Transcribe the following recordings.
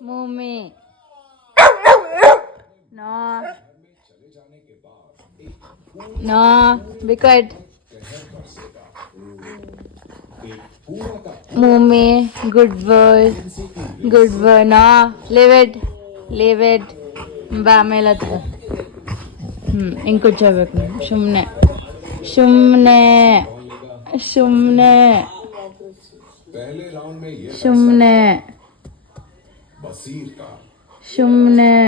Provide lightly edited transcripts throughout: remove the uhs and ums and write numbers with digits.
Mummy. No. No. Be quiet. Mummy. Good boy. Good boy. No. Leave it. Leave it. ಬಾ ಮೇಲೆ ಹತ್ಕೊ. ಹಿಂಗೆ ಕೂರ್ಚೋಬೇಕು ಸುಮ್ಮನೆ ಸುಮ್ಮನೆ ಸುಮ್ಮನೆ ಸುಮ್ಮನೆ ಸುಮ್ಮನೆ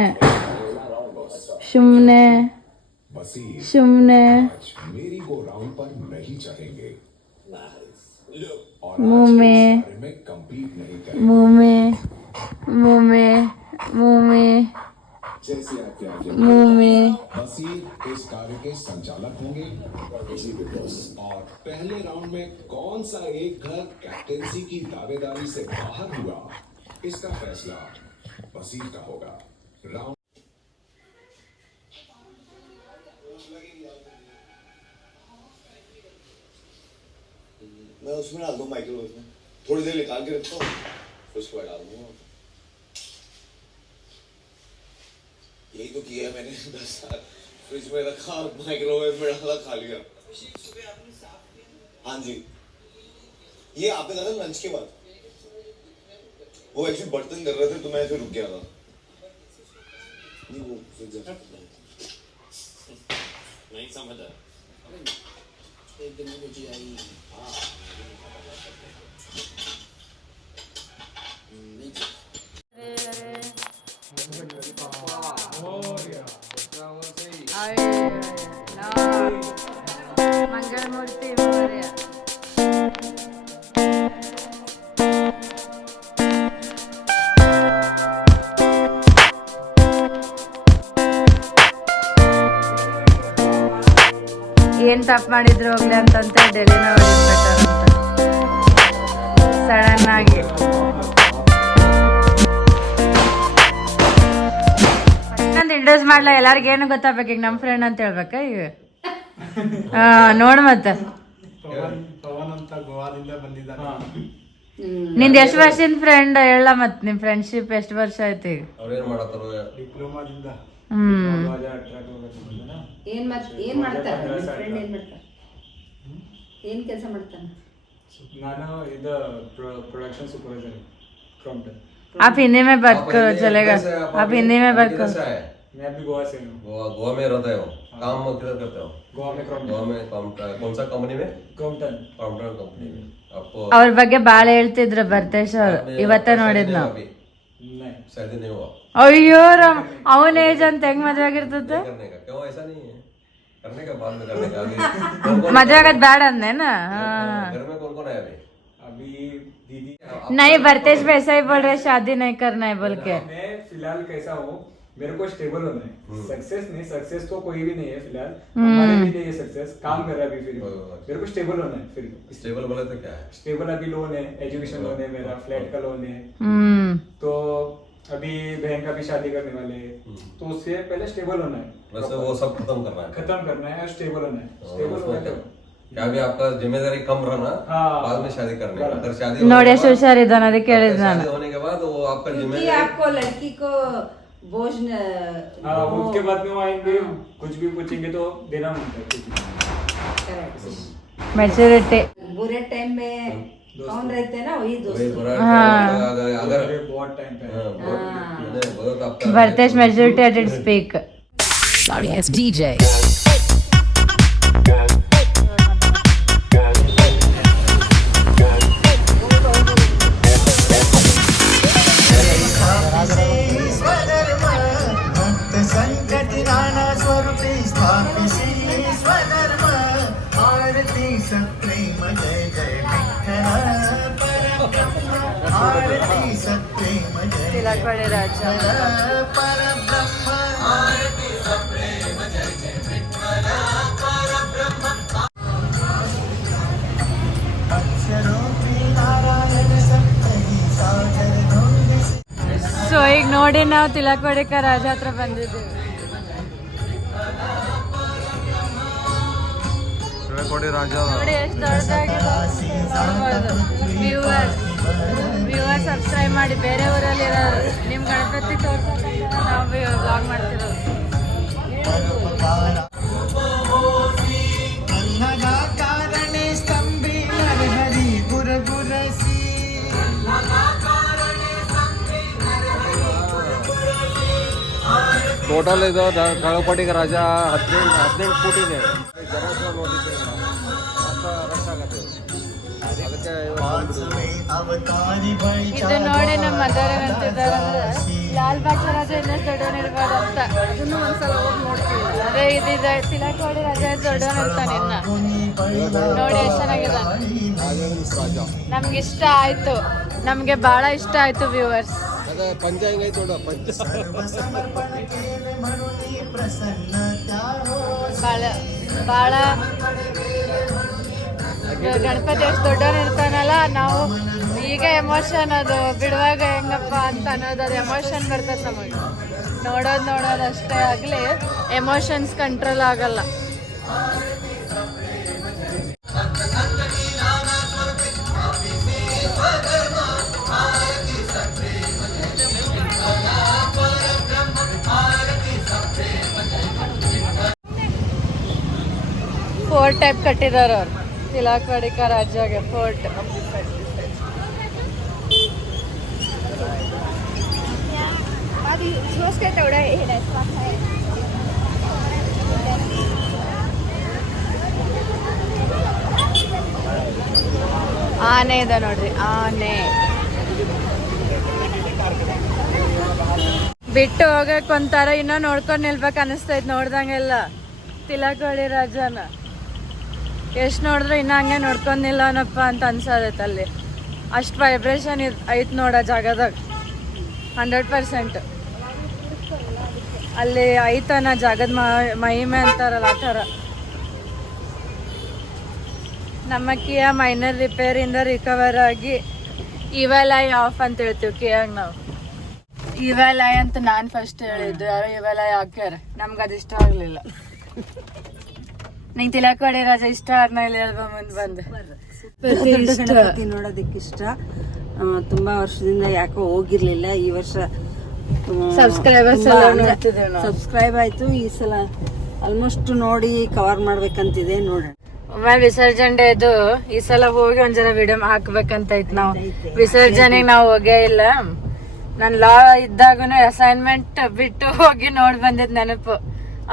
ಸುಮ್ಮನೆ ಸುಮ್ಮನೆ ಮೂಮೆ ಮೂಮೆ ಮೂಮೆ ಮೂಮೆ मूमी बसीर इस कार्य के संचालक होंगे और पहले राउंड में कौन सा एक घर कैप्टेंसी की दावेदारी से बाहर हुआ इसका फैसला बसीर का होगा। राउंड मैं उसमें डाल दूँ माइक्रोवेव में थोड़ी देर निकाल के रखता हूँ उसके बाद डाल दूँगा। यही तो किया है मैंने 10 साल फ्रिज में रखा माइक्रोवेव में डाला खा लिया। हाँ जी ये आपने कहा था लंच के बाद वो एक्चुअली बर्तन कर रहे थे तो मैं ऐसे रुक गया था। नहीं वो नहीं समझा एक दिन में मुझे आई। हाँ मंगल मूर्ति मोरया। ಏನ್ ತಪ್ಪು ಮಾಡಿದ್ರು ಹೋಗ್ಲಿ ಅಂತಂತೆ ಡೆಲ್ಲಿನ ಹೊಡಿಸ್ಬೇಕಾರಂತ ಸಡನ್ ಆಗಿ ಇಂಟ್ರೆಸ್ಟ್ ಮಾಡ್ಲಾ ಎಲ್ಲಾರ್ಗ ಏನು ಗೊತ್ತಾಗ್ಬೇಕು ಈಗ ನಮ್ಮ ಫ್ರೆಂಡ್ ಅಂತ ಹೇಳ್ಬೇಕ ಈಗ ನೋಡ್ ಮತ್ತ ನಿಂದ ಎಷ್ಟು ವರ್ಷದ ಫ್ರೆಂಡ್ ಹೇಳ ಮತ್ ನಿಮ್ ಫ್ರೆಂಡ್ಶಿಪ್ ಎಷ್ಟು ವರ್ಷ ಆಯ್ತು ಈಗ? ಏನ್ ಕೆಲಸ ಮಾಡ್ತಾನೆ? ನಾನು ಇದು प्रोडक्शन सुपरवाइजर क्रॉम्पटन। आप हिंदी में बात करो चलेगा? आप हिंदी में बात करो। मैं भी गोवा से हूँ। गोवा में रहते हो? काम किधर करते हो? गोवा में क्रॉम्पटन। गोवा में कौन सा कंपनी में? क्रॉम्पटन कंपनी में। आपको ಅವ್ರ ಬಗ್ಗೆ ಬಾಳ ಹೇಳ್ತಿದ್ರು ಬರ್ತೇಶ್ ಅವ್ರು, ಇವತ್ತ ನೋಡಿದ್ ನಾವು। शादी नहीं हुआ? ಅಯ್ಯೋ ರಾಮ್, ಅವನ ಏಜ್ ಅಂತ ಹೆಂಗ್ ಮದ್ವೆ ಆಗಿರ್ತದೆ? करने का क्यों ऐसा नहीं है? करने का बाद में करने का अभी ಮದ್ವೆ ಆಗದ್ ಬೇಡ ಅಂದೇನಾ? घर में कौन कौन है अभी? अभी दीदी नहीं बरतेश वैसा ही बोल रहे शादी नहीं करना है बोल के। मैं फिलहाल कैसा हूँ, मेरे को स्टेबल होना है। सक्सेस नहीं, सक्सेस तो कोई भी नहीं है फिलहाल, हमारे भी नहीं है सक्सेस, काम कर रहा है अभी फिर मेरे को स्टेबल होना है। फिर स्टेबल बोले तो क्या है? स्टेबल अभी लोन है, एजुकेशन लोन है, मेरा फ्लैट का लोन है, तो अभी बहन का भी शादी करने वाले हैं, तो उससे पहले स्टेबल होना है, वैसे वो सब खत्म करना है। खत्म करना है और स्टेबल होना है। स्टेबल हो गए तो क्या भी आपका जिम्मेदारी कम रहना, हाँ। बाद में शादी करने का। अगर शादी ನೋಡಿ ಎಷ್ಟು ಹುಷಾರಿದ್ದಾನೆ ಅದಕ್ಕೆ ಹೇಳಿದ್ ನಾನು. शादी होने के बाद वो आपका क्योंकि जिम्मेदारी आपको लड़की को बोझ हाँ, उसके बाद में वो आएंगे, कुछ भी पूछेंगे तो देना होता है कुछ भी। ಮೆಚುರಿಟಿ. बुरे टाइम में कौन रहते हैं ना वही वही दोस्त। बुरा हाँ। अगर अरे बहुत टाइम पे हाँ, बहुत आपका Bharatesh maturity at its peak. Sorry, it's DJ. संकट नाना स्वरूपी स्थापिसी स्वधर्म आरती सत्प्रेम जय जय विठ्ठल परब्रह्म आरती सत्प्रेम जय ತಿಲಕವಾಡಿ ರಾಜ. परब्रह्म आरती सत्प्रेम जय जय विठ्ठल परब्रह्म अक्षरोपी नारायण सप्तही सागर नोंदिಸಿ ಸೊ ಈಗ ನೋಡಿ ನಾವು ತಿಲಕವಾಡಿಕ ರಾಜ ಹತ್ರ ಬಂದಿದ್ದೀವಿ. ನೋಡಿ ಎಷ್ಟು ದೊಡ್ಡದಾಗಿದೆ. ವ್ಯೂವರ್ಸ್ ಸಬ್ಸ್ಕ್ರೈಬ್ ಮಾಡಿ. ಬೇರೆ ಊರಲ್ಲಿ ಇರೋರು ನಿಮ್ ಗಣಪತಿ ತೋರ್ಸಕ್ಕಂತ ನಾವು ವ್ಲಾಗ್ ಮಾಡ್ತಿರೋದು. अन्नगा कारणे स्तंभे नरहरि गुर गुरसी ಟೋಟಲ್ ಇದು ತಳಕೋಟಿಗೆ ರಾಜ 18 ಫೂಟ್ ಇದೆ. ಜನ ನೋಡಿದ್ರೆ ರಶ್ ಆಗತ್ತೆ. ಅದಕ್ಕೆ पांचवे अवतारी भाई ಇದು ನೋಡಿ ನಮ್ಮ ಮದರ್ ಏನಂತಿದ್ದಾರೆ ಅಂದ್ರೆ ಲಾಲ್ ಬಾಗ್ ರಾಜ ಇನ್ನಷ್ಟು ದೊಡ್ಡವನಿರ್ಬಾರ್ದು ಅಂತ. ಅದನ್ನು ಒಂದ್ಸಲ ಹೋಗಿ ನೋಡ್ತೀವಿ. ಅದೇ ಇದಿದೆ ತಿಲಕವಾಡಿ ರಾಜ ದೊಡ್ಡವನಿರ್ತಾನೆ ಇನ್ನ. ನೋಡಿ ಎಷ್ಟು ಚೆನ್ನಾಗಿದೆ. ನಮ್ಗೆ ಇಷ್ಟ ಆಯ್ತು, ನಮ್ಗೆ ಬಹಳ ಇಷ್ಟ ಆಯ್ತು ವ್ಯೂವರ್ಸ್. ಅದೇ ಪಂಚ ಹೆಂಗೈತೆ ನೋಡು, ಪಂಚ समर्पण केले म्हणून प्रसन्न त्या हो ಬಹಳ ಗಣಪತಿ ಎಷ್ಟು ದೊಡ್ಡವನಿರ್ತಾನಲ್ಲ, ನಾವು ಈಗ ಎಮೋಷನ್ ಅದು ಬಿಡುವಾಗ ಹೆಂಗಪ್ಪ ಅಂತ ಅನ್ನೋದು, ಅದು ಎಮೋಷನ್ ಬರ್ತದೆ ನಮಗೆ. ನೋಡೋದು ಅಷ್ಟೇ ಆಗಲಿ, ಎಮೋಷನ್ಸ್ ಕಂಟ್ರೋಲ್ ಆಗಲ್ಲ. ಫೋರ್ಟ್ ಟೈಪ್ ಕಟ್ಟಿದಾರ ಅವ್ರು ತಿಲಕವಾಡಿ का ರಾಜಾಗೆ ಫೋರ್ಟ್. ಆನೆ ಇದೆ ನೋಡ್ರಿ, ಆನೆ. ಬಿಟ್ಟು ಹೋಗಕ್ ಒಂಥರ ಇನ್ನೂ ನೋಡ್ಕೊಂಡು ನಿಲ್ಬೇಕು ಅನಿಸ್ತೈತ್ ನೋಡ್ದಂಗೆಲ್ಲ ತಿಲಕವಾಡಿ ರಾಜನ. ಎಷ್ಟು ನೋಡಿದ್ರು ಇನ್ನೂ ಹಂಗೆ ನೋಡ್ಕೊಂಡಿಲ್ಲನಪ್ಪ ಅಂತ ಅನ್ಸದೈತೆ ಅಲ್ಲಿ. ಅಷ್ಟು ವೈಬ್ರೇಷನ್ ಐತ್ ನೋಡ ಜಾಗದಾಗ 100%. ಅಲ್ಲಿ ಐತನ ಜಾಗದ ಮಹಿಮೆ ಅಂತಾರಲ್ಲ ಆ ಥರ. ನಮ್ಮ ಕಿಯಾ ಮೈನರ್ ರಿಪೇರಿಂದ ರಿಕವರ್ ಆಗಿ ಇವೆಲ್ ಐ ಆಫ್ ಅಂತ ಹೇಳ್ತೀವಿ ಕಿಯಾಗ ನಾವು. ಇವೆಲ್ ಐ ಅಂತ ನಾನು ಫಸ್ಟ್ ಹೇಳಿದ್ದು, ಯಾರೋ ಇವೆಲ್ ಐ ಹಾಕ್ಯಾರ. ನಮ್ಗೆ ಅದು ಇಷ್ಟ ಆಗಲಿಲ್ಲ. ನಿಂಗೆ ತಿಲಕವಾಡಿ ರಾಜ ಇಷ್ಟ ಆದ್ನ ಇಲ್ಲಿ ಹೇಳ್ಬೋ ಮುಂದೆ ಬಂದು ಗಣಪತಿ ನೋಡೋದಕ್ಕೆ ಇಷ್ಟ. ತುಂಬಾ ವರ್ಷದಿಂದ ಯಾಕೋ ಹೋಗಿರ್ಲಿಲ್ಲ. ಈ ವರ್ಷ ಸಬ್ಸ್ಕ್ರೈಬರ್ಸ್ ಎಲ್ಲ ನೋಡ್ತಿದ್ದೇವೆ ನಾವು. ಸಬ್ಸ್ಕ್ರೈಬ್ ಆಯ್ತು. ಈ ಸಲ ಆಲ್ಮೋಸ್ಟ್ ನೋಡಿ ಕವರ್ ಮಾಡ್ಬೇಕಂತಿದೆ. ನೋಡೋಣ. ಒಮ್ಮೆ ವಿಸರ್ಜನೆ ಇದು ಈ ಸಲ ಹೋಗಿ ಒಂದ್ ಜನ ವಿಡಿಯೋ ಹಾಕ್ಬೇಕಂತ ಐತ್. ನಾವು ವಿಸರ್ಜನೆಗೆ ನಾವು ಹೋಗೇ ಇಲ್ಲ. ನಾನು ಲಾ ಇದ್ದಾಗನು ಅಸೈನ್ಮೆಂಟ್ ಬಿಟ್ಟು ಹೋಗಿ ನೋಡ್ ಬಂದಿದ್ ನೆನಪು.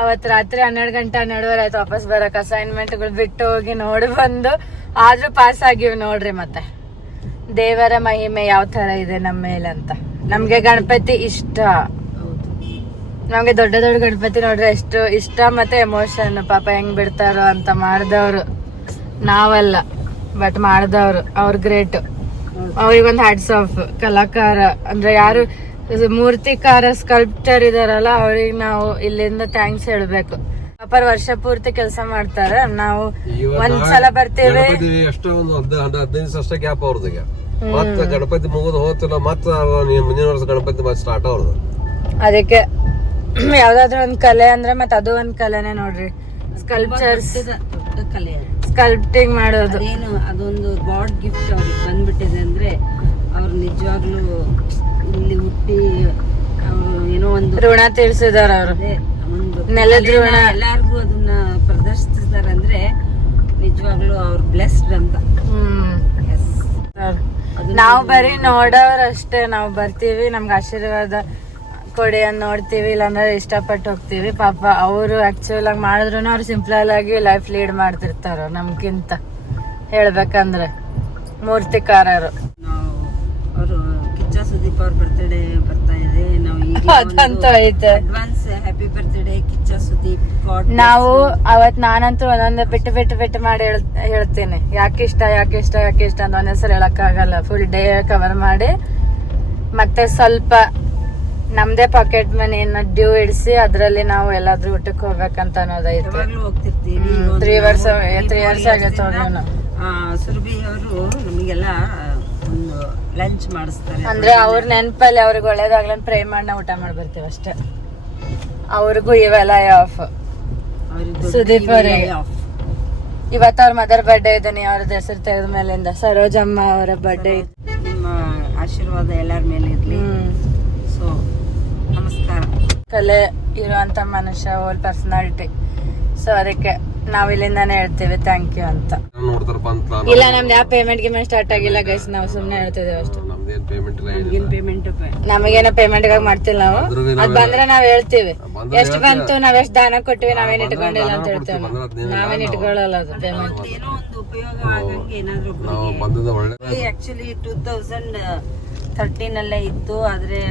ಅವತ್ ರಾತ್ರಿ 12 ಗಂಟೆ 12:30 ಆಯ್ತು ವಾಪಸ್ ಬರಕ್. ಅಸೈನ್ಮೆಂಟ್ಗಳು ಬಿಟ್ಟು ಹೋಗಿ ನೋಡಿ ಬಂದು ಆದ್ರೂ ಪಾಸ್ ಆಗಿವಿ ನೋಡ್ರಿ. ಮತ್ತೆ ದೇವರ ಮಹಿಮೆ ಯಾವ ತರ ಇದೆ ನಮ್ಮ ಮೇಲೆ ಅಂತ. ನಮ್ಗೆ ಗಣಪತಿ ಇಷ್ಟ. ನಮ್ಗೆ ದೊಡ್ಡ ದೊಡ್ಡ ಗಣಪತಿ ನೋಡ್ರೆ ಎಷ್ಟು ಇಷ್ಟ, ಮತ್ತೆ ಎಮೋಷನ್. ಪಾಪ ಹೆಂಗ್ ಬಿಡ್ತಾರೋ ಅಂತ ಮಾಡ್ದವ್ರು ನಾವಲ್ಲ, ಬಟ್ ಮಾಡ್ದವ್ರು ಅವ್ರ ಗ್ರೇಟ್. ಅವ್ರಿಗೊಂದು ಹ್ಯಾಟ್ಸ್ ಆಫ್. ಕಲಾಕಾರ ಅಂದ್ರೆ ಯಾರು ಮೂರ್ತಿಕಾರ ಸ್ಕಲ್ಪ್ಟರ್ ಇದಾರಲ್ಲ ಅವ್ರಿಗೆ ನಾವು ಇಲ್ಲಿಂದ ಥ್ಯಾಂಕ್ಸ್ ಹೇಳ್ಬೇಕು. ಪಾಪ ವರ್ಷ ಪೂರ್ತಿ ಕೆಲಸ ಮಾಡ್ತಾರ. ನಾವು ಒಂದ್ಸಲ ಬರ್ತೀವಿ. ಎಷ್ಟೋ ಒಂದು 15 ದಿವಸ ಅಷ್ಟೇ ಗ್ಯಾಪ್ ಅವ್ರದ್ದು. ಮತ್ತೆ ಗಣಪತಿ ಮುಗಿದು ಹೋಗ್ತಿಲ್ಲ, ಮತ್ತೆ ಮುಂದಿನ ವರ್ಷ ಗಣಪತಿ ಮತ್ತೆ ಸ್ಟಾರ್ಟ್ ಅವ್ರದ್ದು. ಅದಕ್ಕೆ ಯಾವ್ದಾದ್ರು ಒಂದ್ ಕಲೆ ಅಂದ್ರೆ ಮತ್ತೆ ಅದು ಒಂದ್ ಕಲೆನೇ ನೋಡ್ರಿ. ಸ್ಕಲ್ಪ್ಚರ್ಸ್, ದೊಡ್ಡ ಕಲೆ ಅದು. ಸ್ಕಲ್ಪ್ಟಿಂಗ್ ಮಾಡೋದು ಅದೇನು ಅದೊಂದು ಗಾಡ್ ಗಿಫ್ಟ್ ಅವ್ರಿಗೆ ಬಂದ್ಬಿಟ್ಟಿದೆ ಅಂದ್ರೆ ಅವ್ರು ನಿಜವಾಗ್ಲೂ ಇಲ್ಲಿ ಹುಟ್ಟಿ ಏನೋ ಒಂದು ಋಣ ತೀರ್ಸಿದಾರ ಅವ್ರು. ಅದೇ ಒಂದು ನೆಲದ ಋಣ. ಎಲ್ಲಾರ್ಗು ಅದನ್ನ ಪ್ರದರ್ಶಿಸಿದಾರೆ ಅಂದ್ರೆ ನಿಜವಾಗ್ಲೂ ಅವ್ರು ಬ್ಲೆಸ್ಡ್ ಅಂತ. Yes. ನಾವು ಬರೀ ನೋಡೋರಷ್ಟೇ, ನಾವು ಬರ್ತೀವಿ, ನಮ್ಗೆ ಆಶೀರ್ವಾದ ಕೊಡಿ ಅಂತ ನೋಡ್ತೀವಿ, ಇಲ್ಲಾಂದ್ರೆ ಇಷ್ಟಪಟ್ಟು ಹೋಗ್ತೀವಿ. ಪಾಪ ಅವರು ಆಕ್ಚುಲ್ ಆಗಿ ಮಾಡಿದ್ರು ಅವ್ರು ಸಿಂಪಲ್ ಆಗಿ ಲೈಫ್ ಲೀಡ್ ಮಾಡ್ತಿರ್ತಾರ ನಮ್ಗಿಂತ ಹೇಳ್ಬೇಕಂದ್ರೆ ಮೂರ್ತಿಕಾರರು. ನಾವು ಅವರು ಕಿಚ್ಚ ಸುದೀಪ್ ಅವ್ರ ಬರ್ತ್ಡೇ ಬರ್ತಾ ಇದೆ. ಅದಂತೂ ಐತೆ. Advance happy birthday Kichcha Sudeep. ನಾವು ಅವತ್ ನಾನಂತೂ ಒಂದೊಂದು ಬಿಟ್ಟು ಮಾಡಿ ಹೇಳ್ತೀನಿ ಯಾಕೆ ಇಷ್ಟ ಅಂತ ಒಂದೇ ಸಲ ಹೇಳಕ್ ಆಗಲ್ಲ. ಫುಲ್ ಡೇ ಕವರ್ ಮಾಡಿ ಮತ್ತೆ ಸ್ವಲ್ಪ ನಮ್ದೇ ಪಾಕೆಟ್ ಮನಿ ಡ್ಯೂ ಇಡಿಸಿ ಅದ್ರಲ್ಲಿ ನಾವು ಎಲ್ಲಾದ್ರೂ ಊಟಕ್ಕೆ ಹೋಗ್ಬೇಕಂತ ಅನ್ನೋದೈತೆ. ಹೋಗ್ತಿರ್ತೀವಿ. 3 years ಆಗೈತೆ ಹೋಗಿ ನಾವು. ಸುರಭಿ ಅವರು ನಮಗೆಲ್ಲ ಒಂದು ಲಂಚ್ ಮಾಡಿಸ್ತಾರೆ. ಅಂದ್ರೆ ಅವ್ರ ನೆನಪಲ್ಲಿ ಅವ್ರಿಗೆ ಒಳ್ಳೇದಾಗ್ಲಿ ಅಂತ ಪ್ರೇ ಮಾಡಿ ನಾವು ಊಟ ಮಾಡಿ ಬರ್ತೀವಿ ಅಷ್ಟೇ. ಅವ್ರಿಗೂ ಇವೆಲ್ಲ ಆಫ್. ಸುದೀಪ್ ಅವರಿಗೆ ಇವತ್ತು ಅವ್ರ ಮದರ್ ಬರ್ಡೇ ಇದ್ದಾನೆ. ಅವ್ರದ್ದು ಹೆಸರು ತೆಗೆದ ಮೇಲಿಂದ ಸರೋಜಮ್ಮ ಅವರ ಬರ್ಡೇ. ನಿಮ್ಮ ಆಶೀರ್ವಾದ ಎಲ್ಲರ ಮೇಲೆ ಇರ್ಲಿ. ಸೊ ನಮಸ್ಕಾರ. ಕಲೆ ಇರುವಂತ ಮನುಷ್ಯ, ಓಲ್ ಪರ್ಸನಾಲಿಟಿ. ಸೊ ಅದಕ್ಕೆ ನಾವ್ ಇಲ್ಲಿಂದಾನೇ ಹೇಳ್ತೀವಿ ಥ್ಯಾಂಕ್ ಯು ಅಂತ. ನೋಡ್ತಾರಪ್ಪ ಅಂತ ಇಲ್ಲ ನಮ್ದು ಯಾವ ಪೇಮೆಂಟ್ ಗಿಮೆಂಟ್ ಸ್ಟಾರ್ಟ್ ಆಗಿಲ್ಲ ಗೈಸ್, ನಾವು ಸುಮ್ನೆ ಹೇಳ್ತಿದ್ದೇವೆ ಅಷ್ಟೇ. ನಮ್ದೇನ್ ಪೇಮೆಂಟ್ ಇಲ್ಲ, ನಮಗೇನೋ ಪೇಮೆಂಟ್ ಗಾಗಿ ಮಾಡ್ತಿಲ್ಲ ನಾವು. ಅದ್ ಬಂದ್ರೆ ನಾವ್ ಹೇಳ್ತೀವಿ ಎಷ್ಟ್ ಬಂತು, ನಾವ್ ಎಷ್ಟ್ ದಾನ ಕೊಟ್ಟಿವಿ, ನಾವೇನ್ ಇಟ್ಕೊಂಡಿಲ್ಲ ಅಂತ ಹೇಳ್ತೇವೆ. ನಾವೇನ್ ಇಟ್ಕೊಳ್ಳಲ್ಲ ಅದು ಪೇಮೆಂಟ್. ಏನೋ ಒಂದು ಉಪಯೋಗ ಆಗಂಗೆ ಏನಾದ್ರು ನಾವು ಬಂದದ ಒಳ್ಳೆ. ಆಕ್ಚುಲಿ 2013 ಅಲ್ಲೇ ಇತ್ತು. ಆದ್ರೆ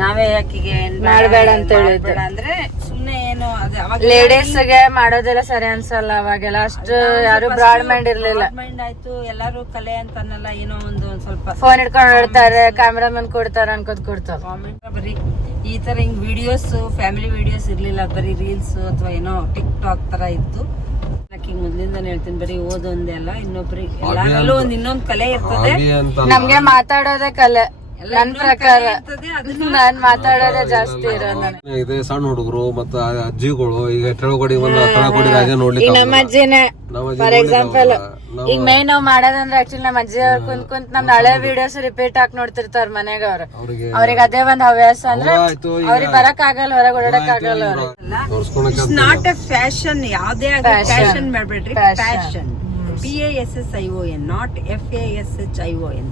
ನಾವೇ ಆಕಿಗೆ ಮಾಡ್ಬೇಡ ಅಂತ ಹೇಳಿದ್ದೆ. ಅಂದ್ರೆ ಸುಮ್ನೆ ಏನು ಲೇಡೀಸ್ ಗೆ ಮಾಡೋದೆಲ್ಲ ಸರಿ ಅನ್ಸಲ್ಲ. ಅವಾಗೆಲ್ಲ ಅಷ್ಟು ಯಾರು ಬ್ರಾಡ್ ಮೈಂಡ್ ಇರ್ಲಿಲ್ಲ. ಮೈಂಡ್ ಆಯ್ತು. ಎಲ್ಲಾರು ಕಲೆ ಅಂತನಲ್ಲ ಏನೋ ಒಂದು ಸ್ವಲ್ಪ ಫೋನ್ ಇಟ್ಕೊಂಡು ಹೇಳ್ತಾರೆ, ಕ್ಯಾಮ್ರಾಮನ್ ಕೊಡ್ತಾರೆ ಅನ್ಕೋದ್ ಕೊಡ್ತಾರೆ. ಕಾಮೆಂಟ್ ಬರೀ ಈ ತರ ಹಿಂಗ್ ವಿಡಿಯೋಸ್, ಫ್ಯಾಮಿಲಿ ವಿಡಿಯೋಸ್ ಇರ್ಲಿಲ್ಲ. ಬರೀ ರೀಲ್ಸ್ ಅಥವಾ ಏನೋ ಟಿಕ್ ಟಾಕ್ ತರ ಇತ್ತು. ಮೊದ್ಲಿಂದಾನೆ ಹೇಳ್ತೀನಿ, ಬರೀ ಓದೊಂದೇ ಅಲ್ಲ, ಇನ್ನೊಬ್ರಿಗೆ ಎಲ್ಲಾರಲ್ಲೂ ಒಂದ್ ಇನ್ನೊಂದ್ ಕಲೆ ಇರ್ತದೆ. ನಮ್ಗೆ ಮಾತಾಡೋದೇ ಕಲೆ. ನನ್ ಪ್ರಕಾರ ನಾನ್ ಮಾತಾಡೋದೇ ಜಾಸ್ತಿ ಇರೋದು. ಇದೆ ಸಣ್ಣ ಹುಡುಗರು ಮತ್ತ ಅಜ್ಜಿಗಳು ಈಗ ತೆಳಗೋಡಿ ರಾಜ ನೋಡ್ಲಿಕ್ಕೆ ನಮ್ಮ ಅಜ್ಜಿನೇ ಫಾರ್ ಎಕ್ಸಾಂಪಲ್. ಈಗ ಮೇನ್ ನಾವ್ ಮಾಡೋದಂದ್ರೆ ಆಕ್ಚುಲಿ ನಮ್ಮ ಅಜ್ಜಿ ಅವ್ರು ಕುಂತ್ ನಮ್ ಹಳೆ ವಿಡಿಯೋಸ್ ರಿಪೀಟ್ ಹಾಕಿ ನೋಡ್ತಿರ್ತಾರ ಮನೆಗ ಅವ್ರು. ಅವ್ರಿಗೆ ಅದೇ ಒಂದ್ ಹವ್ಯಾಸ ಅಂದ್ರೆ ಅವ್ರಿಗೆ ಬರಕ್ ಆಗಲ್ಲ, ಹೊರಗೆ ಓಡಾಡಕ್ ಆಗಲ್ಲ. It's not a fashion. ಯಾವ್ದೇ ಫ್ಯಾಷನ್ ಮಾಡ್ಬೇಡ್ರಿ. Fashion PASSION, not FASHION.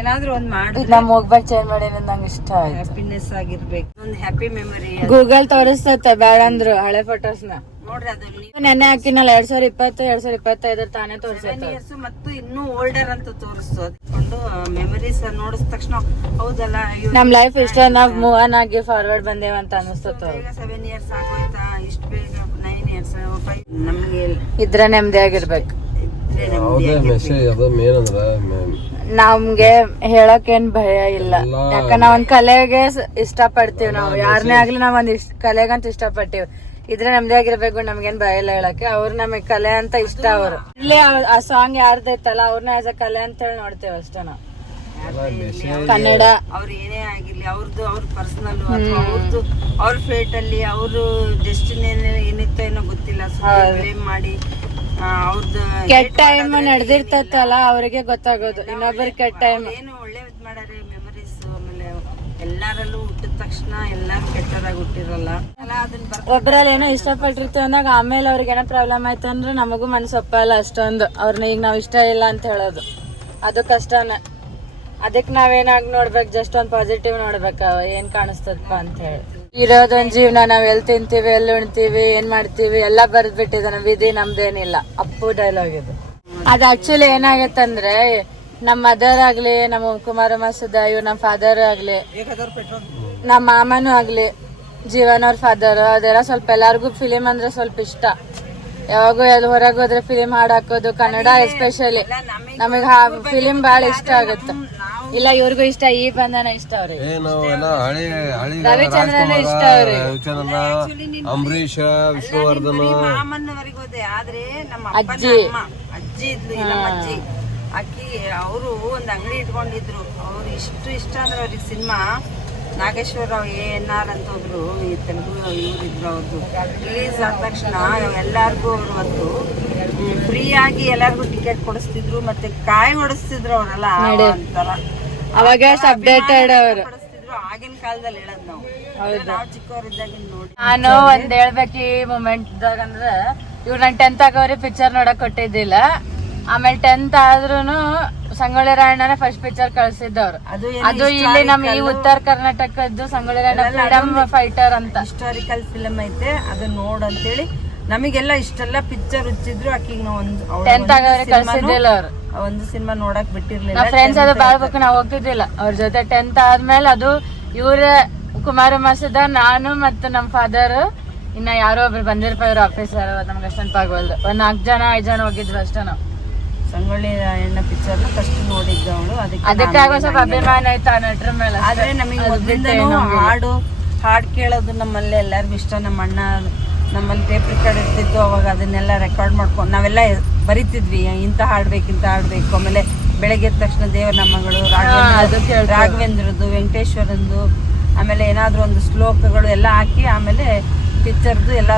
ಏನಾದ್ರೂ ಒಂದ್ ಮಾಡಿ ನಮ್ ಹೋಗ್ಬೇಕು ಚೇಂಜ್ ಮಾಡಿ ನಂಗೆ ಇಷ್ಟ ಆಯ್ತು. ಹ್ಯಾಪಿನೆಸ್ ಆಗಿರ್ಬೇಕು, ಒಂದು ಹ್ಯಾಪಿ ಮೆಮೊರಿ. ಗೂಗಲ್ ತೋರಿಸ್ತತೆ ಬೇಡ ಅಂದ್ರು ಹಳೆ ಫೋಟೋಸ್ ನ. ನೋಡ್ರಿ ಅದು ನೆನ್ನೆ ಹಾಕಿನಲ್ಲ 2020 2025 ತಾನೇ ತೋರಿಸುತ್ತೆ. ಮತ್ತು ಇನ್ನೂ ಓಲ್ಡರ್ ಅಂತ ತೋರಿಸ್ತು. ಅದಕೊಂಡು ಮೆಮರೀಸ್ ನೋಡಿದ ತಕ್ಷಣ ಹೌದಲ್ಲ ನಮ್ ಲೈಫ್ ಇಷ್ಟ ನಾವ್ ಮೂವ್ ಆನ್ ಆಗಿ ಫಾರ್ವರ್ಡ್ ಬಂದೇವ ಅಂತ ಅನಿಸ್ತದ. 7 years ಆಗೋಯ್ತಾ, ಇಷ್ಟ ಬೇಗ 9 years 5. ನಮ್ಗೆ ಇದ್ರೆ ನೆಮ್ಮದಿ ಆಗಿರ್ಬೇಕು. ನಮ್ಗೆ ಹೇಳಕ್ ಏನ್ ಭಯ ಇಲ್ಲ, ಯಾಕ ನಾವ್ ಒಂದ್ ಕಲೆಗೆ ಇಷ್ಟ ಪಡ್ತೀವಿ. ನಾವು ಯಾರನ್ನೇ ಆಗ್ಲಿ ನಾವ್ ಒಂದ್ ಕಲೆಗಂತ ಇಷ್ಟ ಪಡ್ತೀವಿ. ಇದ್ರೆ ನಮ್ದೇ ಆಗಿರ್ಬೇಕು, ನಮ್ಗೇನ್ ಭಯ ಇಲ್ಲ ಹೇಳಕ್ಕೆ. ಅವ್ರು ನಮಗ್ ಕಲೆ ಅಂತ ಇಷ್ಟ. ಅವ್ರು ಇಲ್ಲಿ ಆ ಸಾಂಗ್ ಯಾರ್ದೈತಲ್ಲ ಅವ್ರನ್ನ ಆಸ್ ಅ ಕಲೆ ಅಂತ ಹೇಳಿ ನೋಡ್ತೇವೆ ಅಷ್ಟೇ ನಾವು. ಕನ್ನಡ ಅವ್ರು ಏನೇ ಆಗಿರ್ಲಿ, ಅವ್ರದ್ದು ಅವ್ರ ಪರ್ಸನಲ್ ಅಥವಾ ಅವ್ರದ್ದು ಅವ್ರ ಫೇಟ್ ಅಲ್ಲಿ ಅವ್ರ ಡೆಸ್ಟಿನಿ ಏನಿತ್ತೋ ಏನೋ ಗೊತ್ತಿಲ್ಲ, ಬ್ಲೇಮ್ ಮಾಡಿ ಅವ್ರದ್ದು ಕೆಟ್ಟ ಟೈಮ್ ನಡೆದಿರ್ತಲ್ಲ ಅವ್ರಿಗೆ ಗೊತ್ತಾಗೋದು. ಇನ್ನೊಬ್ಬರು ಕೆಟ್ಟ ಟೈಮ್ ಏನು ಒಳ್ಳೇದ್ ಮಾಡಾರೆ ಮೆಮರೀಸ್. ಆಮೇಲೆ ಎಲ್ಲಾರಲ್ಲೂ ಹುಟ್ಟಿದ ತಕ್ಷಣ ಎಲ್ಲಾರು ಕೆಟ್ಟದಾಗ ಹುಟ್ಟಿರಲ್ಲ. ಒಬ್ರಲ್ಲಿ ಏನೋ ಇಷ್ಟಪಟ್ಟಿರ್ತೀವಿ ಅಂದಾಗ ಆಮೇಲೆ ಅವ್ರಿಗೆ ಏನೋ ಪ್ರಾಬ್ಲಮ್ ಆಯ್ತು ಅಂದ್ರೆ ನಮಗೂ ಮನಸ್ಸು ಒಪ್ಪಲ್ಲ ಅಷ್ಟೊಂದು. ಅವ್ರನ್ನ ಈಗ ನಾವ್ ಇಷ್ಟ ಇಲ್ಲ ಅಂತ ಹೇಳೋದು ಅದು ಕಷ್ಟನೇ. ಅದಕ್ಕೆ ನಾವೇನಾಗಿ ನೋಡ್ಬೇಕು, ಜಸ್ಟ್ ಒಂದ್ ಪಾಸಿಟಿವ್ ನೋಡ್ಬೇಕ, ಏನ್ ಕಾಣಿಸ್ತದಪ್ಪ ಅಂತ ಹೇಳಿ. ಇರೋದೊಂದ್ ಜೀವನ, ನಾವ್ ಎಲ್ಲಿ ತಿಂತೀವಿ, ಎಲ್ಲಿ ಉಣ್ತೀವಿ, ಏನ್ ಮಾಡ್ತೀವಿ ಎಲ್ಲ ಬರ್ದ್ಬಿಟ್ಟಿದೆ. ನಮ್ ವಿಧಿ ನಮ್ದೇನಿಲ್ಲ. ಅಪ್ಪು ಡೈಲಾಗ್ ಇದು. ಅದ್ ಆಕ್ಚುಲಿ ಏನಾಗತ್ತಂದ್ರೆ ನಮ್ ಮದರ್ ಆಗ್ಲಿ, ನಮ್ಮ ಕುಮಾರ ಮಸೂದ, ಇವ್ ನಮ್ ಫಾದರ್ ಆಗ್ಲಿ, ನಮ್ಮ ಮಾಮನೂ ಆಗ್ಲಿ, ಜೀವನ್ ಅವ್ರ ಫಾದರ್, ಅದೆಲ್ಲ ಸ್ವಲ್ಪ ಎಲ್ಲಾರ್ಗು ಫಿಲಿಮ್ ಅಂದ್ರೆ ಸ್ವಲ್ಪ ಇಷ್ಟ. ಯಾವಾಗೂ ಎಲ್ಲಿ ಹೊರಗೆ ಹೋದ್ರೆ ಫಿಲಿಮ್ ಹಾಡ್ ಹಾಕೋದು, ಕನ್ನಡ ಎಸ್ಪೆಷಲಿ ನಮಗ್ ಫಿಲಿಮ್ ಬಾಳ ಇಷ್ಟ ಆಗುತ್ತೆ. ಇಲ್ಲ ಇವ್ರಿಗೂ ಇಷ್ಟ, ಈ ಬಂಧನ ಇಷ್ಟ ಅವ್ರಿಗೆ. ರವಿಚಂದ್ರನ ಇಷ್ಟ ಅವ್ರಿಗೆ. ಅಂಬರೀಷ್, ವಿಷ್ಣುವರ್ಧನ್, ಮಾಮನ್ನವರೆಗೆ ಹೋದೆ. ಆದ್ರೆ ನಮ್ಮ ಅಜ್ಜಿ ಅಜ್ಜಿ ಇದ್ಲು, ನಮ್ಮ ಅಜ್ಜಿ ಆಕಿ ಅವರು ಒಂದು ಅಂಗಡಿ ಇಟ್ಕೊಂಡಿದ್ರು. ಅವ್ರು ಇಷ್ಟ ಅಂದ್ರೆ ಅವ್ರಿಗೆ ಸಿನಿಮಾ. ನಾಗೇಶ್ವರ ರಾವ್ ANR ಅಂತ ಹೋದ್ರು, ಈ ತೆಲುಗು ಇವರಿದ್ರು. ಅವ್ರದ್ದು ರಿಲೀಸ್ ಆದ ತಕ್ಷಣ ಎಲ್ಲರಿಗೂ ಅವರು ಅವತ್ತು ಫ್ರೀ ಆಗಿ ಎಲ್ಲರಿಗೂ ಟಿಕೆಟ್ ಕೊಡಿಸ್ತಿದ್ರು, ಮತ್ತೆ ಕಾಯಿ ಹೊಡಿಸ್ತಿದ್ರು ಅವರೆಲ್ಲ ಅಂತಾರ. ಅವಾಗ ಅಪ್ಡೇಟೆಡ್ ಅವರು ಕೊಡಿಸ್ತಿದ್ರು ಆಗಿನ ಕಾಲದಲ್ಲಿ ಹೇಳೋದು ನಾವು. ನಾವು ಚಿಕ್ಕವರಿದ್ದಾಗ ನೋಡಿ. ನಾನು ಒಂದ್ ಹೇಳ್ಬೇಕು ಈ ಮೂಮೆಂಟ್ ದಾಗ ಅಂದ್ರೆ, ಇವ್ರು ನಂಗೆ 10th ಆಗವ್ರಿ ಪಿಕ್ಚರ್ ನೋಡಕ್ ಕೊಟ್ಟಿದ್ದಿಲ್ಲ. ಆಮೇಲೆ 10th ಆದ್ರೂನು ಸಂಗೊಳ್ಳಿ ರಾಯಣ್ಣನ ಫಸ್ಟ್ ಪಿಕ್ಚರ್ ಕಳ್ಸಿದ್ದವ್ರು. ಅದು ಇಲ್ಲಿ ನಮ್ ಈ ಉತ್ತರ ಕರ್ನಾಟಕದ್ದು ಸಂಗೊಳ್ಳಿ ರಾಯಣ್ಣ ಫ್ರೀಡಮ್ ಫೈಟರ್ ಅಂತ ಹಿಸ್ಟಾರಿಕಲ್ ಫಿಲಮ್ ಐತೆ, ಅದನ್ನ ನೋಡ್ ಅಂತೇಳಿ ನಮಗೆಲ್ಲ ಇಷ್ಟೆಲ್ಲ ಪಿಕ್ಚರ್ ಹುಚ್ಚಿದ್ರು. ಆಕಿಗೆ ನಾವು 10th ಆಗವ್ರಿ ಕಳ್ಸಿದ್ದಿಲ್ಲ ಅವ್ರು. ಒಂದು ಸಿನಿಮಾ ನೋಡಕ್ ಬಿಟ್ಟಿರ್ಲಿಲ್ಲ. ನಾವ್ ಫ್ರೆಂಡ್ಸ್ ಅದು ಬಾಳ್ಬೇಕು ನಾವ್ ಹೋಗ್ತಿದ್ದಿಲ್ಲ ಅವ್ರ ಜೊತೆ. 10th ಆದ್ಮೇಲೆ ಅದು ಇವ್ರ ಕುಮಾರ ಮಾಸದ ನಾನು ಮತ್ತೆ ನಮ್ ಫಾದರ್ ಇನ್ನ ಯಾರೋ ಒಬ್ರು ಬಂದಿರ್ಪ ಆಫೀಸರ್, ನಮ್ಗೆ ಅಷ್ಟೊಂದು ನೆನಪಾಗವಲ್ದು. ಒಂದ್ 4 ಜನ 5 ಜನ ಹೋಗಿದ್ವಿ ಅಷ್ಟೇ ನಾವು. ಸಂಗೊಳ್ಳಿ ರಾಯಣ್ಣ ಪಿಕ್ಚರ್ನ ಫಸ್ಟ್ ನೋಡಿದ್ದವಳು. ಅದಕ್ಕಾಗ ಸ್ವಲ್ಪ ಅಭಿಮಾನ ಆಯ್ತು ಆ ನಟರ ಮೇಲೆ. ಆದ್ರೆ ನಮಗೆ ಮೊದಲಿಂದನೂ ಹಾಡು ಕೇಳೋದು ನಮ್ಮಲ್ಲಿ ಎಲ್ಲರಿಗೂ ಇಷ್ಟ. ನಮ್ಮ ಅಣ್ಣ ನಮ್ಮಲ್ಲಿ ಟೇಪ್ ರೆಕಾರ್ಡ್ ಇರ್ತಿತ್ತು, ಅವಾಗ ಅದನ್ನೆಲ್ಲ ರೆಕಾರ್ಡ್ ಮಾಡ್ಕೊಂಡು ನಾವೆಲ್ಲ ಬರಿತಿದ್ವಿ, ಇಂಥ ಹಾಡ್ಬೇಕು ಇಂಥ ಹಾಡ್ಬೇಕು. ಆಮೇಲೆ ಬೆಳಗ್ಗೆ ಎದ್ದ ತಕ್ಷಣ ದೇವರ ನಾಮಗಳು, ರಾಘವೇಂದ್ರದ್ದು, ವೆಂಕಟೇಶ್ವರಂದು, ಆಮೇಲೆ ಏನಾದರೂ ಒಂದು ಶ್ಲೋಕಗಳು ಎಲ್ಲ ಹಾಕಿ ಆಮೇಲೆ ಪಿಕ್ಚರ್ದು ಎಲ್ಲ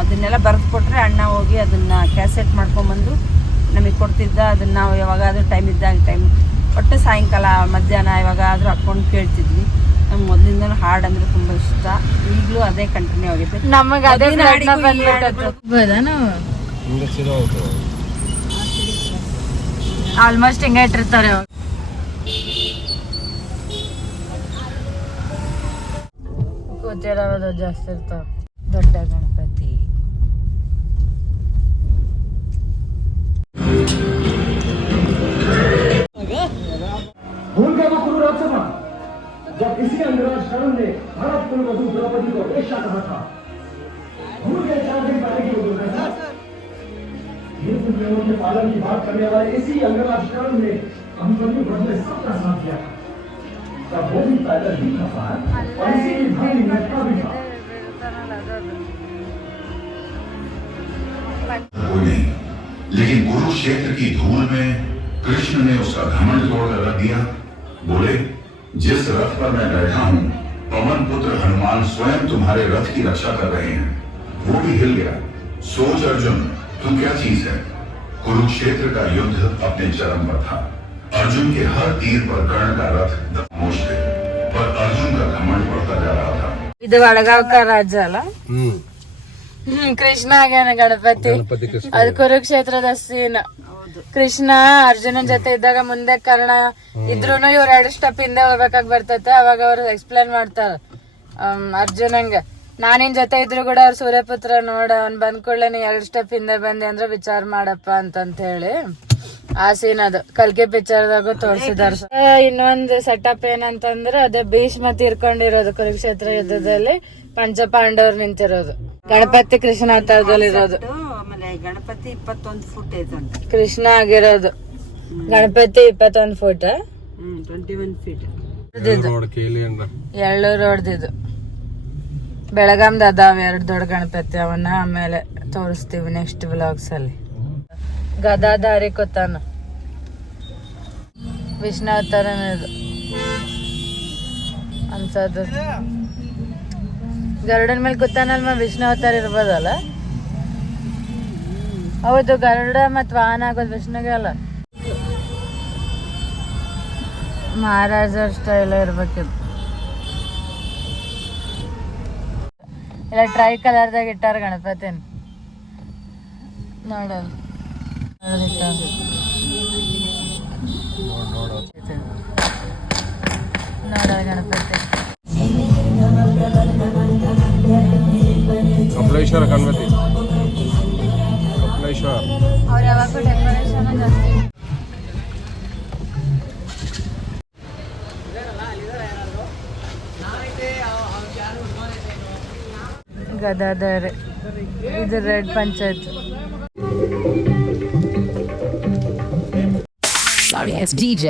ಅದನ್ನೆಲ್ಲ ಬರೆದು ಕೊಟ್ಟರೆ ಅಣ್ಣ ಹೋಗಿ ಅದನ್ನು ಕ್ಯಾಸೆಟ್ ಮಾಡ್ಕೊಂಬಂದು ನಮಗೆ ಕೊಡ್ತಿದ್ದ. ಅದನ್ನು ನಾವು ಯಾವಾಗಾದ್ರೂ ಟೈಮ್ ಇದ್ದಾಗ ಒಟ್ಟು ಸಾಯಂಕಾಲ ಮಧ್ಯಾಹ್ನ ಯಾವಾಗಾದ್ರೂ ಹಾಕ್ಕೊಂಡು ಕೇಳ್ತಿದ್ವಿ. ನಮ್ಗೆ ಮೊದಲಿಂದನೂ ಹಾಡು ಅಂದರೆ ತುಂಬ ಇಷ್ಟ. ಈಗಲೂ ಅದೇ ಕಂಟಿನ್ಯೂ ಆಗೈತೆ ನಮಗೆ. ಅದೇ ಆಲ್ಮೋಸ್ಟ್ ಹಿಂಗೆ ಇಟ್ಟಿರ್ತಾರೆ. ಕೂತಿರೋದು ಜಾಸ್ತಿ ಇರ್ತಾವ. ದೊಡ್ಡ ಗಣಪತಿ भूल गया वो कुरु राजसभा जब इसी अंगराज कर्ण ने भरत कुलवधु द्रौपदी को वेश्या कहा था। भूल गए 4 दिन पहले की वो दुर्घटना। हिंदू नियमों के पालन की बात करने वाले इसी अंगराज कर्ण ने अभिमन्यु वध में सबका साथ दिया था। तब वो भी पैदल ही था और इसी की भारी घटना भी था। कोई नहीं, लेकिन कुरुक्षेत्र की धूल में कृष्ण ने उसका घमंड तोड़कर रख दिया। बोले, जिस रथ पर मैं बैठा हूँ, पवन पुत्र हनुमान स्वयं तुम्हारे रथ की रक्षा कर रहे हैं। वो भी हिल गया। सोच अर्जुन, तुम क्या चीज है? कुरुक्षेत्र का युद्ध अपने चरम पर था। अर्जुन के हर तीर पर कर्ण का रथ खामोश थे, पर अर्जुन का घमंड बढ़ता जा रहा था। ಇದು ವಡಗಾಂವ್ಕ ರಾಜ್ಯ ಅಲ್ಲ. ಕೃಷ್ಣ ಆಗ್ಯಾನ ಗಣಪತಿ. ಅದು ಕುರುಕ್ಷೇತ್ರದ ಸೀನ್. ಕೃಷ್ಣ ಅರ್ಜುನನ್ ಜೊತೆ ಇದ್ದಾಗ ಮುಂದೆ ಕರ್ಣ ಇದ್ರೂನು ಇವ್ರ 2 ಸ್ಟೆಪ್ ಹಿಂದೆ ಹೋಗ್ಬೇಕಾಗಿ ಬರ್ತೈತೆ. ಅವಾಗ ಅವ್ರು ಎಕ್ಸ್ಪ್ಲೇನ್ ಮಾಡ್ತಾರ ಅರ್ಜುನಂಗೆ, ನಾನಿನ್ ಜೊತೆ ಇದ್ರು ಕೂಡ ಅವ್ರ ಸೂರ್ಯಪುತ್ರ ನೋಡ, ಅವ್ನ್ ಬಂದ್ ಕೂಡಲೇ ನೀ 2 ಸ್ಟೆಪ್ ಹಿಂದೆ ಬಂದೆ ಅಂದ್ರೆ ವಿಚಾರ ಮಾಡಪ್ಪ ಅಂತಂತ ಹೇಳಿ ಆ ಸೀನ್ ಅದು ಕಲ್ಕಿ ಪಿಕ್ಚರ್ದಾಗೂ ತೋರಿಸಿದಾರ. ಇನ್ನೊಂದು ಸೆಟಪ್ ಏನಂತಂದ್ರೆ ಅದೇ ಭೀಷ್ಮ ತೀರ್ಕೊಂಡಿರೋದು ಕುರುಕ್ಷೇತ್ರ ಯುದ್ಧದಲ್ಲಿ, ಪಂಚ ಪಾಂಡವ್ರು ನಿಂತಿರೋದು, ಗಣಪತಿ ಕೃಷ್ಣ ಅವತಾರದಲ್ಲಿ ಇರೋದು. ಆಮೇಲೆ ಗಣಪತಿ 21 ಫುಟ್ ಐತಂತ. ಕೃಷ್ಣ ಆಗಿರೋದು ಗಣಪತಿ 21 ಫುಟ್ 21 ಫೀಟ್. ಎಳ್ಳೂರು ರೋಡ್ದಿದು. ಬೆಳಗಾಂದ ಅದಾವ 2 ದೊಡ್ಡ ಗಣಪತಿ. ಅವನ್ನ ಆಮೇಲೆ ತೋರಿಸ್ತೀವಿ ನೆಕ್ಸ್ಟ್ ವ್ಲಾಗ್ಸ್ ಅಲ್ಲಿ. ಗದಾಧಾರಿ ಕೊತ್ತಾನ ವಿಷ್ಣು ಅವತಾರನ ಇದು ಅನ್ಸದು. ಗರುಡನ ಮೇಲೆ ಕೂತಾನಲ್ಮ ವಿಷ್ಣು ಅವತಾರ ಇರ್ಬೋದಲ್ಲ. ಹೌದು, ಗರುಡ ಮತ್ ವಾಹನ ಆಗೋದು ವಿಷ್ಣುಗೆ ಅಲ್ಲ. ಮಹಾರಾಜರ ಸ್ಟೈಲ್ ಇರ್ಬೇಕಿತ್ತು. ಇಲ್ಲ ಟ್ರೈ ಕಲರ್ದಾಗ ಇಟ್ಟಾರ ಗಣಪತಿನ ನೋಡೋದು. ನೋಡ ಗಣಪತಿ ಕಪಿಲೇಶ್ವರ ಗಣಪತಿ. ಕಪಿಲೇಶ್ವರ ಅವ್ರು ಯಾವಾಗೂ ಡೆಕೋರೇಷನ್ ಜಾಸ್ತಿ. ಗದಾಧರ್ ಇದು red panchayat. Sorry, it's DJ.